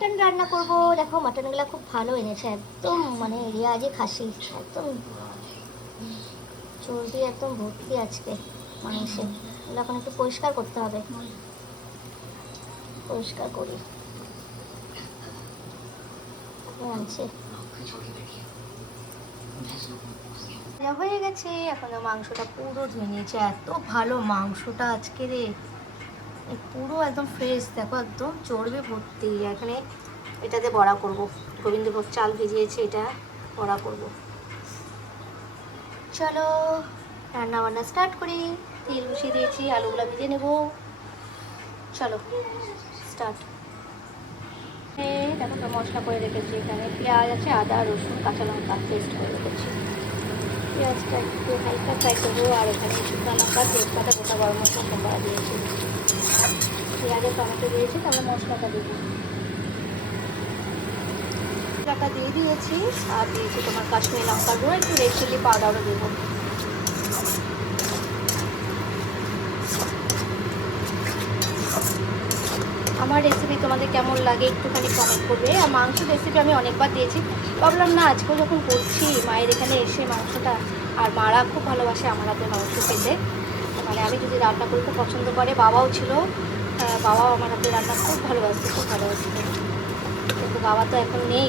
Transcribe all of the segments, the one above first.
Mutton রান্না করব। দেখো মাটনগুলো খুব ভালো এনেছে, একদম মানে রেয়াজি খাসি, একদম চর্বি একদম ভর্তি আজকে মাংসে। এগুলো এখন একটু পরিষ্কার করতে হবে, পরিষ্কার করি আনছে। হয়ে গেছে, এখন মাংসটা পুরো ধুয়ে নিয়েছে। এত ভালো মাংসটা আজকে রে, পুরো একদম ফ্রেশ, দেখো একদম চর্বি ভর্তি। এখানে এটাতে বড়া করব, গোবিন্দভোগ চাল ভিজিয়েছে, এটা বড়া করব। চলো রান্না বান্না স্টার্ট করি। তেল বসিয়ে দিয়েছি, আলুগুলো ভেজে নেব। চলো স্টার্ট। দেখো তো মশলা করে রেখেছি, এখানে পেঁয়াজ আছে, আদা রসুন কাঁচা লঙ্কা পেস্ট করে রেখেছি। পেঁয়াজটা একটু হালকা ফ্রাই করবো, আর এখানে শুকনো লঙ্কা তেজপাতা গোটা গরম মশলা সম্বারা দিয়েছি। পেঁয়াজে টমেটো দিয়েছি, তারপরে মশলাটা দেবো। মশলাটা দিয়ে দিয়েছি, আর দিয়েছি তোমার কাশ্মীরি লঙ্কার গুঁড়ো, একটু রেড চিলি পাউডারও দেবো। আমার রেসিপি তোমাদের কেমন লাগে একটুখানি কমেন্ট করবে। আর মাংস রেসিপি আমি অনেকবার দিয়েছি, ভাবলাম না আজকেও যখন করছি মায়ের এখানে এসে মাংসটা, আর মারা খুব ভালোবাসে আমার হাতে মাংস খেতে। মানে আমি যদি রান্না করি খুব পছন্দ করে, বাবাও ছিল, বাবাও আমার হাতে রান্না খুব ভালোবাসতো, খুব ভালোবাসতো। কিন্তু বাবা তো এখন নেই,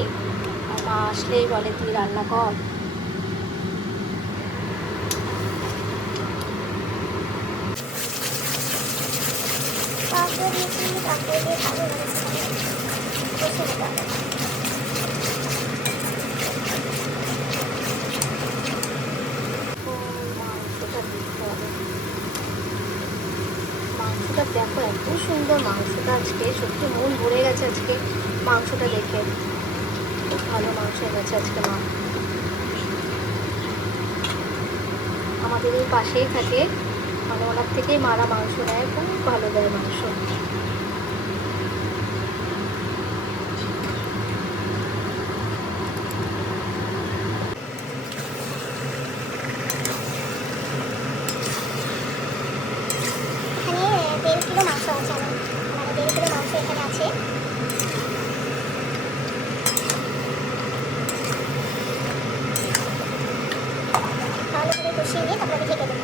আর মা আসলেই বলে তুই রান্না কর। মাংসটা দেখো এত সুন্দর মাংসটা আজকে, সত্যি মন ভরে গেছে আজকে মাংসটা দেখে। খুব ভালো মাংস এনেছে আজকে মা। আমাদের এই পাশেই থাকে, মানে ওনার থেকেই মারা মাংস নেয়, খুব ভালো দেয় মাংস। এখানে 1.5 কিলো মাংস আছে, মানে 1.5 কিলো মাংস এখানে আছে। ভালো করে কষিয়ে নিয়ে তারপরে ঢেকে দেবো।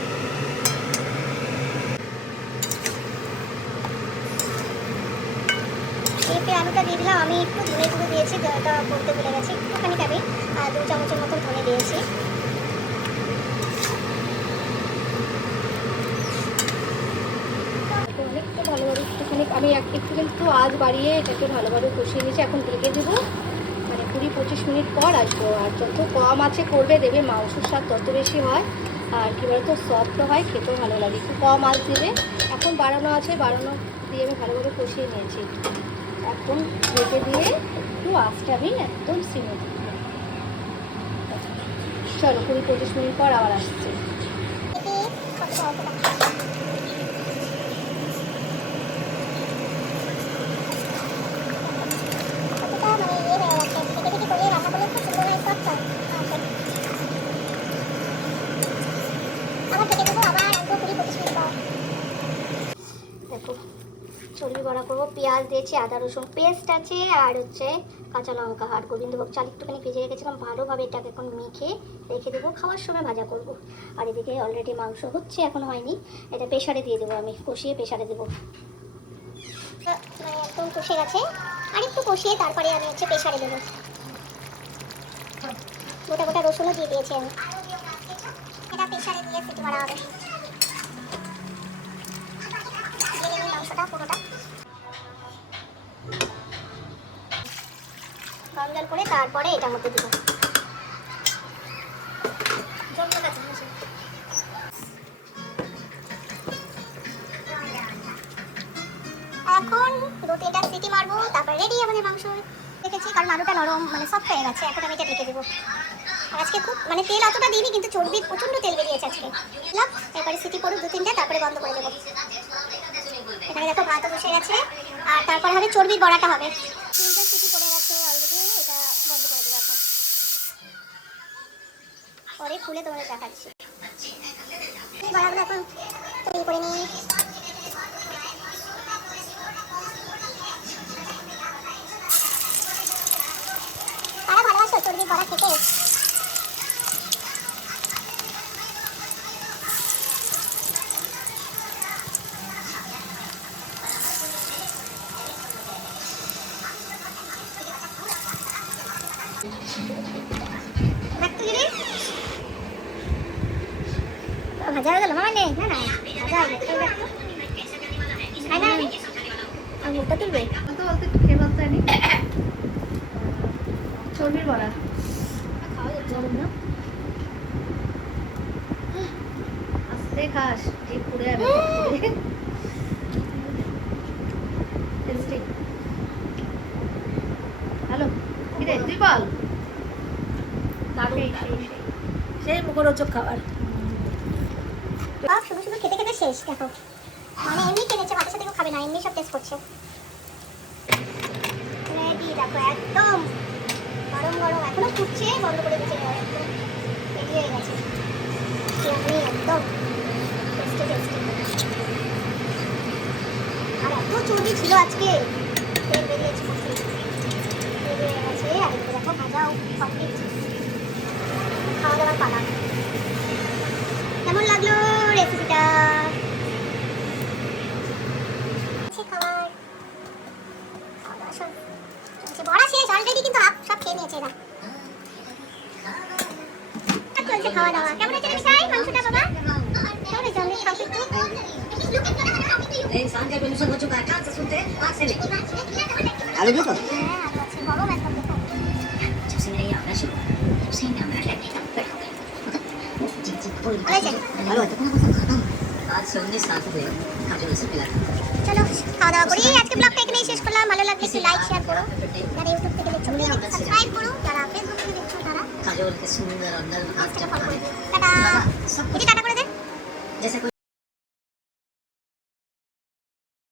পেঁপে আলুটা দিয়ে দিলাম, আমি একটু ধনে গুঁড়ো দিয়েছি, এটা বলতে ভুলে গেছি, একটুখানি আমি 2 চামচের মতন ধনে দিয়েছি। অনেকটা ভালোভাবে একটুখানি আমি একটু কিন্তু আজ বাড়িয়ে এটাকে ভালোভাবে কষিয়ে নিয়েছি। এখন ঢেকে দেবো, মানে 20-25 মিনিট পর আসবো। আর যত কম আছে করবে দেবে, মাংসের স্বাদ তত বেশি হয়, আর কী বলতো সফটও হয়, খেতেও ভালো লাগে। একটু কম আঁচ দেবে। এখন বাড়ানো আছে, বাড়ানো দিয়ে আমি ভালোভাবে কষিয়ে নিয়েছি। এখন ঢেকে দিয়ে একটু আঁচটা আমি একদম সিমে দিই। চলো 20-25 মিনিট পর আবার আসছে। দেখো চর্বি বড়া করবো, পেঁয়াজ দিয়েছি, আদা রসুন পেস্ট আছে, আর হচ্ছে কাঁচা লঙ্কা আর গোবিন্দভোগ চাল একটুখানি ভেজে রেখেছিলাম। ভালোভাবে এটাকে এখন মেখে রেখে দেবো, খাওয়ার সময় ভাজা করব। আর এদিকে অলরেডি মাংস হচ্ছে, এখন হয়নি, এটা প্রেশারে দিয়ে দেবো, আমি কষিয়ে প্রেশারে দেবো। একদম কষে গেছে, আর একটু কষিয়ে তারপরে আমি হচ্ছে প্রেশারে দেবো। গোটা গোটা রসুনও দিয়ে দিয়েছি আমি, এটা প্রেশারে দিয়ে সিটি মারা হবে। মাংসটা পুরোটা গরম জল করে তারপরে এটার মধ্যে দেবো। এখন 2-3টা সিটি মারবো, তারপর রেডি আমাদের মাংস। দেখেছি কারণ আলুটা নরম মানে সফট হয়ে গেছে, এখন আমি এটা ঢেকে দেবো। আর আজকে খুব মানে তেল অতটা দিইনি, কিন্তু চর্বির প্রচণ্ড তেল বেরিয়েছে আজকে। এবারে সিটি পড়ুক 2-3টা, তারপরে বন্ধ করে দেবো। এখানে দেখো ভাতও বসে গেছে, আর তারপরে হবে চর্বির বড়াটা হবে। 3টা সিটি পড়ে গেছে অলরেডি, এটা বন্ধ করে দেবো এখন। পরে খুলে তোমাদের দেখাচ্ছি। বড়াগুলো এখন তৈরি করে নিই। বড়া খেতে ভাজা হয়ে গেল মামা নেই না না ভাজা হয়ে গেল খাই না আমি মুখটা তুলবে তো বলতে একটু খেয়ে বলতে নি চর্বির বড়া খাওয়া যাচ্ছে না আস্তে খাস ঠিক পুড়ে যাবে টেস্টি হ্যালো কি রে তুই বল দারুণ সেই মুখরোচক খাবার শুধু শুধু খেতে খেতে শেষ দেখো মানে এমনি কিনেছে ভাতের সাথে কেউ খাবে না এমনি সব টেস্ট করছে রেডি দেখো একদম গরম গরম এখনো ফুটছে বন্ধ করে দিয়েছে একদম রেডি হয়ে গেছে আমি একদম টেস্টি টেস্টি আর এত চর্বি ছিল আজকে তেল বেরিয়েছে তেল বেরিয়ে গেছে আর এদিকে দেখো ভাজাও কমপ্লিট খাওয়া দাওয়ার পালা কেমন লাগলো রেসিপিটা বড়া শেষ অলরেডি কিন্তু সব খেয়ে নিয়েছে এরা চলছে খাওয়া দাওয়া কেমন হয়েছে মিঠাই মাংসটা বাবা কেমন হয়েছে আমাদের সব একটু আলু দেখো হ্যাঁ আলু আছে গরম একদম দেখো হয়েছে ভালো আছে आज সন্ধ্যে 7 बजे কাজল এসে পেলা চলো খাওয়া দাওয়া করি আজকে ব্লগটা এখানেই শেষ করলাম ভালো লাগলে একটু লাইক শেয়ার করো যারা ইউটিউব থেকে দেখছো সাবস্ক্রাইব করো যারা ফেসবুক থেকে দেখছো তারা কাজল के सुंदर अंदर हाथ টাটা चपका টাটা করে দে जैसे